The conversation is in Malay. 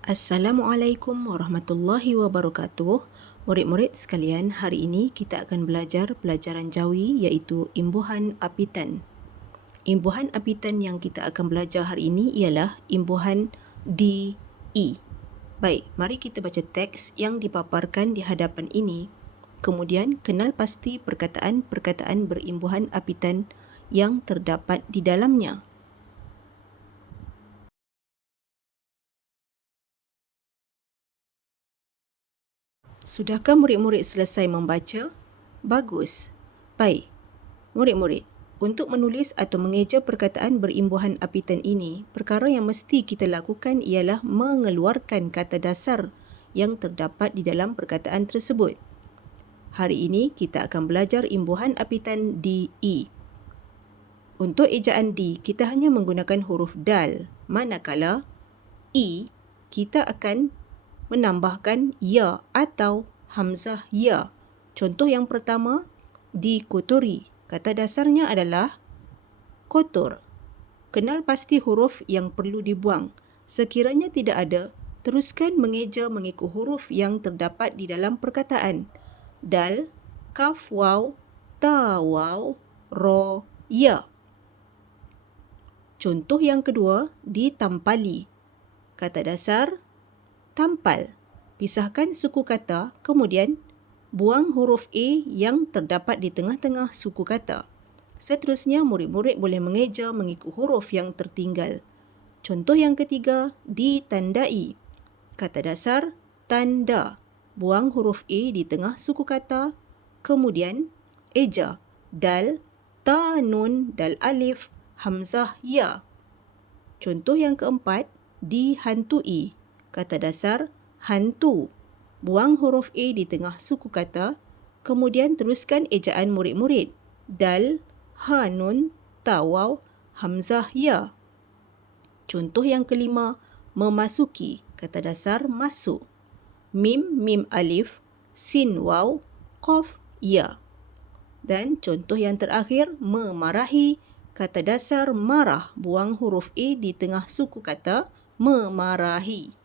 Assalamualaikum warahmatullahi wabarakatuh. Murid-murid sekalian, hari ini kita akan belajar pelajaran jawi iaitu imbuhan apitan. Imbuhan apitan yang kita akan belajar hari ini ialah imbuhan DE. Baik, mari kita baca teks yang dipaparkan di hadapan ini. Kemudian, kenal pasti perkataan-perkataan berimbuhan apitan yang terdapat di dalamnya. Sudahkah murid-murid selesai membaca? Bagus. Baik. Murid-murid, untuk menulis atau mengeja perkataan berimbuhan apitan ini, perkara yang mesti kita lakukan ialah mengeluarkan kata dasar yang terdapat di dalam perkataan tersebut. Hari ini kita akan belajar imbuhan apitan DE. Untuk ejaan D, kita hanya menggunakan huruf dal, manakala E kita akan menambahkan ya atau hamzah ya. Contoh yang pertama, dikotori. Kata dasarnya adalah kotor. Kenal pasti huruf yang perlu dibuang. Sekiranya tidak ada, teruskan mengeja mengikut huruf yang terdapat di dalam perkataan. Dal, kaf waw, ta waw, ro, ya. Contoh yang kedua, ditampali. Kata dasar, tampal. Pisahkan suku kata, kemudian buang huruf A yang terdapat di tengah-tengah suku kata. Seterusnya, murid-murid boleh mengeja mengikut huruf yang tertinggal. Contoh yang ketiga, ditandai. Kata dasar, tanda. Buang huruf A di tengah suku kata, kemudian eja, dal, ta, nun, dal, alif, hamzah, ya. Contoh yang keempat, dihantui kata dasar hantu. Buang huruf A di tengah suku kata, kemudian teruskan ejaan murid-murid. Dal, ha, nun, ta, waw, hamzah, ya. Contoh yang kelima, memasuki. Kata dasar masuk. Mim, mim, alif, sin, waw, qaf, ya. Dan contoh yang terakhir, memarahi. Kata dasar marah. Buang huruf A di tengah suku kata memarahi.